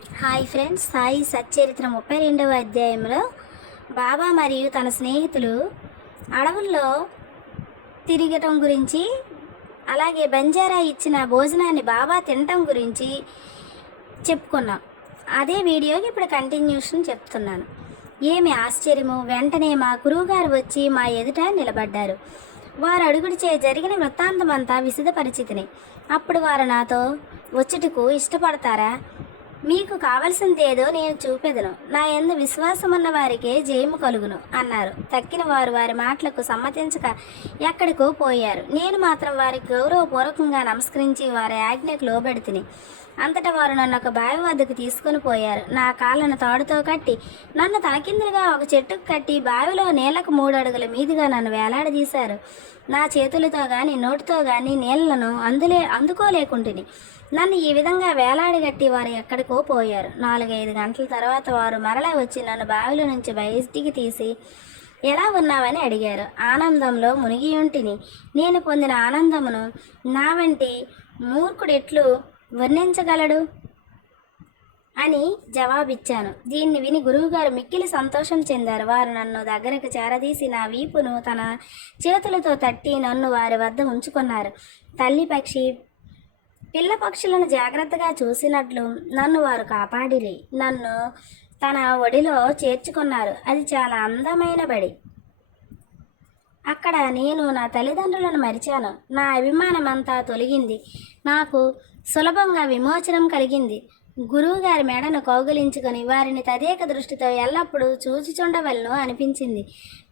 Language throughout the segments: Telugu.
హాయ్ ఫ్రెండ్స్ సాయి సచ్చరిత్ర ముప్పై రెండవ అధ్యాయంలో బాబా మరియు తన స్నేహితులు అడవుల్లో తిరగటం గురించి అలాగే బంజారా ఇచ్చిన భోజనాన్ని బాబా తినటం గురించి చెప్పుకున్నాం. అదే వీడియోకి ఇప్పుడు కంటిన్యూషన్ చెప్తున్నాను. ఏమి ఆశ్చర్యము? వెంటనే మా గురువుగారు వచ్చి మా ఎదుట నిలబడ్డారు. వారు అడుగుడిచే జరిగిన వృత్తాంతమంతా విశద పరిచితిని అప్పుడు వారు నాతో వచ్చుటకు ఇష్టపడతారా? మీకు కావలసింది ఏదో నేను చూపెదను. నా ఎందు విశ్వాసమున్న వారికే జయము కలుగును అన్నారు. తక్కిన వారు వారి మాటలకు సమ్మతించక ఎక్కడికో పోయారు. నేను మాత్రం వారికి గౌరవపూర్వకంగా నమస్కరించి వారి ఆజ్ఞకు లోబడి తిని అంతటా వారు నన్ను ఒక బావి వద్దకు తీసుకుని పోయారు. నా కాళ్ళను తాడుతో కట్టి నన్ను తలకిందులుగా ఒక చెట్టుకు కట్టి బావిలో నీళ్ళకు మూడు అడుగుల మీదుగా నన్ను వేలాడదీశారు. నా చేతులతో కానీ నోటితో కానీ నీళ్ళను అందులే అందుకోలేకుంటుని. నన్ను ఈ విధంగా వేలాడగట్టి వారు ఎక్కడికో పోయారు. నాలుగైదు గంటల తర్వాత వారు మరలా వచ్చి నన్ను బావిలో నుంచి బయటికి తీసి ఎలా ఉన్నావని అడిగారు. ఆనందంలో మునిగి ఉంటిని నేను పొందిన ఆనందమును నా వంటి మూర్ఖుడెట్లు వర్ణించగలడు అని జవాబిచ్చాను. దీన్ని విని గురువుగారు మిక్కిలి సంతోషం చెందారు. వారు నన్ను దగ్గరకు చేరదీసి నా వీపును తన చేతులతో తట్టి నన్ను వారి వద్ద ఉంచుకున్నారు. తల్లి పక్షి పిల్ల పక్షులను జాగ్రత్తగా చూసినట్లు నన్ను వారు కాపాడిరి. నన్ను తన ఒడిలో చేర్చుకున్నారు. అది చాలా అందమైన బడి. అక్కడ నేను నా తల్లిదండ్రులను మరిచాను. నా అభిమానం అంతా తొలగింది. నాకు సులభంగా విమోచనం కలిగింది. గురువుగారి మెడను కౌగలించుకొని వారిని తదేక దృష్టితో ఎల్లప్పుడూ చూచిచుండవలను అనిపించింది.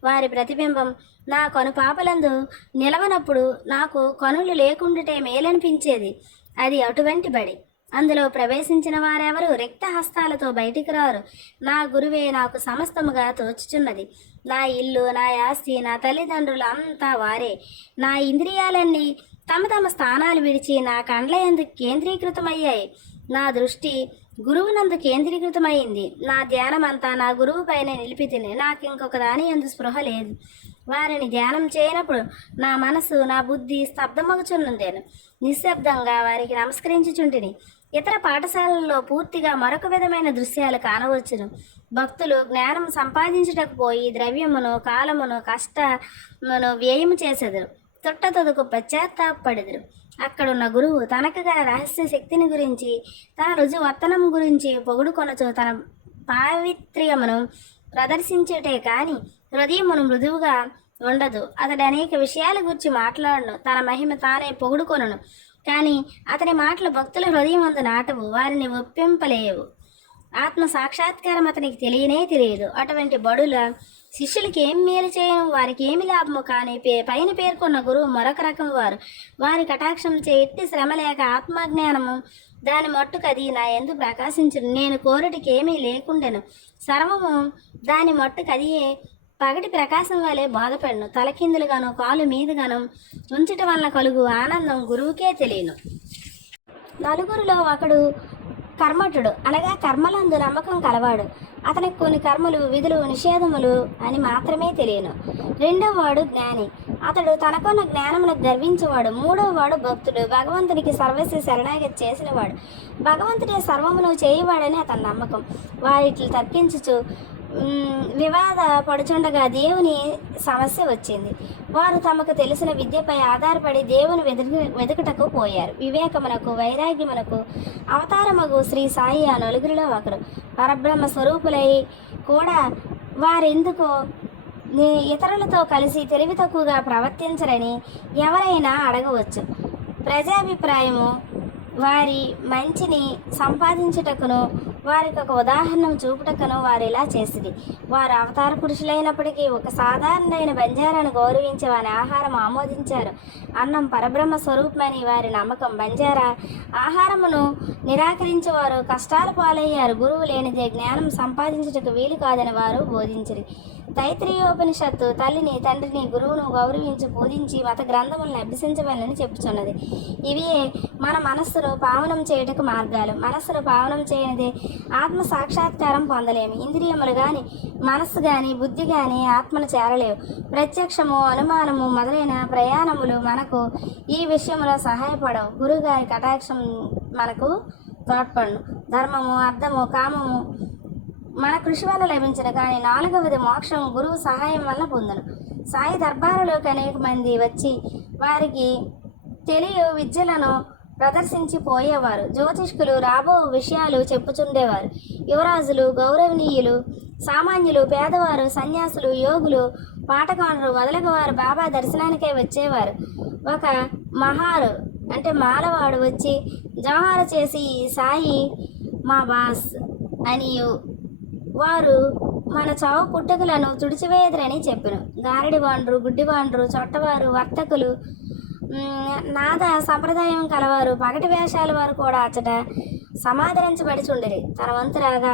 వారి ప్రతిబింబం నా కనుపాపలందు నిలవనప్పుడు నాకు కనులు లేకుండాటే మేలనిపించేది. అది అటువంటి బడి అందులో ప్రవేశించిన వారెవరు రిక్తహస్తాలతో బయటికి రారు. నా గురువే నాకు సమస్తముగా తోచుచున్నది. నా ఇల్లు నా ఆస్తి నా తల్లిదండ్రులు అంతా వారే. నా ఇంద్రియాలన్నీ తమ తమ స్థానాలు విడిచి నా కండ్ల ఎందుకు కేంద్రీకృతమయ్యాయి. నా దృష్టి గురువునందు కేంద్రీకృతమైంది. నా ధ్యానం అంతా నా గురువు పైన నాకు ఇంకొక దాని ఎందు స్పృహ లేదు. వారిని ధ్యానం చేయనప్పుడు నా మనసు నా బుద్ధి స్తబ్దమగుచున్నదేను నిశ్శబ్దంగా వారికి నమస్కరించుచుంటిని. ఇతర పాఠశాలల్లో పూర్తిగా మరొక విధమైన దృశ్యాలు కానవచ్చును. భక్తులు జ్ఞానం సంపాదించుటకు పోయి ద్రవ్యమును కాలమును కష్టమును వ్యయము చేసెదరు. తొట్ట తొదకు పశ్చాత్తాపడెదరు అక్కడున్న గురువు తనకు గల రహస్య శక్తిని గురించి తన రుజువర్తనం గురించి పొగుడుకొనచు తన పావిత్ర్యమును ప్రదర్శించటే కాని హృదయమును మృదువుగా ఉండదు. అతడు అనేక విషయాల గురించి మాట్లాడను. తన మహిమ తానే పొగుడుకొనను. కానీ అతని మాటలు భక్తుల హృదయం అందు నాటవు. వారిని ఒప్పింపలేవు. ఆత్మ సాక్షాత్కారం అతనికి తెలియనే తెలియదు. అటువంటి బడుల శిష్యులకి ఏం మేలు చేయను? వారికి ఏమి లాభము? కానీ పే పైన పేర్కొన్న గురువు మరొక రకం వారు. వారి కటాక్షం చేట్టి శ్రమ లేక ఆత్మజ్ఞానము దాని మట్టుకది నా ఎందు ప్రకాశించును. నేను కోరుటికి ఏమీ లేకుండెను. సర్వము దాని మట్టుకది పగటి ప్రకాశం వలె బాధపడను. తలకిందులుగాను కాలు మీదుగాను ఉంచటం వలన కలుగు ఆనందం గురువుకే తెలియను. నలుగురిలో ఒకడు కర్మటుడు. అనగా కర్మలందు నమ్మకం కలవాడు. అతనికి కొన్ని కర్మలు విధులు నిషేధములు అని మాత్రమే తెలియను. రెండవ వాడు జ్ఞాని. అతడు తనకున్న జ్ఞానమును గర్వించేవాడు మూడవ వాడు భక్తుడు. భగవంతునికి సర్వస్వ శరణాగతి చేసినవాడు. భగవంతుడే సర్వమును చేయవాడని అతని నమ్మకం. వారిట్లు తర్కించుచు వివాద పడుచుండగా దేవుని సమస్య వచ్చింది. వారు తమకు తెలిసిన విద్యపై ఆధారపడి దేవుని వెతుకు వెతుకుటకు పోయారు. వివేకమునకు వైరాగ్యమునకు అవతారమగు శ్రీ సాయి ఆ నలుగురిలో ఒకరు. పరబ్రహ్మ స్వరూపులై కూడా వారెందుకు ఇతరులతో కలిసి తెలివి తక్కువగా ప్రవర్తించరని ఎవరైనా అడగవచ్చు. ప్రజాభిప్రాయము వారి మంచిని సంపాదించుటకును వారికి ఒక ఉదాహరణ చూపుటకును వారు ఇలా చేసింది వారు అవతార పురుషులైనప్పటికీ ఒక సాధారణమైన బంజారాను గౌరవించి వారి ఆహారం ఆమోదించారు. అన్నం పరబ్రహ్మ స్వరూపమని వారి నమ్మకం బంజారా ఆహారమును నిరాకరించేవారు వారు పాలయ్యారు. గురువు లేనిదే జ్ఞానం సంపాదించుటకు వీలు కాదని వారు బోధించరు. తైత్రీయోపనిషత్తు తల్లిని తండ్రిని గురువును గౌరవించి పూజించి మత గ్రంథములను అభ్యసించవాలని చెప్పుచున్నది. ఇవి మన మనస్సును పావనం చేయుటకు మార్గాలు. మనస్సును పావనం చేయనిదే ఆత్మ సాక్షాత్కారం పొందలేము. ఇంద్రియములు కానీ మనస్సు కానీ బుద్ధి కానీ ఆత్మను చేరలేవు. ప్రత్యక్షము అనుమానము మొదలైన ప్రయాణములు మనకు ఈ విషయంలో సహాయపడవు. గురుగారి కటాక్షం మనకు తోడ్పడును. ధర్మము అర్థము కామము మన కృషి వల్ల లభించిన. కానీ నాలుగవది మోక్షం. గురువు సహాయం వల్ల పొందను. సాయి దర్బారులోకి అనేక మంది వచ్చి వారికి తెలియ విద్యలను ప్రదర్శించి పోయేవారు జ్యోతిష్కులు రాబో విషయాలు చెప్పుచుండేవారు. యువరాజులు గౌరవనీయులు సామాన్యులు పేదవారు సన్యాసులు యోగులు పాటగానులు మొదలగువారు బాబా దర్శనానికే వచ్చేవారు. ఒక మహారు అంటే మాలవాడు వచ్చి జవహార చేసి "ఈ సాయి మా బాస్ అని వారు మన చావు పుట్టుకలను తుడిచివేయదురని చెప్పిన. గారడి వాండ్రు గుడ్డివాండ్రు చొట్టవారు వర్తకులు నాద సంప్రదాయం కలవారు పగటి వేషాల వారు కూడా అచ్చట సమాదరించబడిచుండిరి తన వంతు రాగా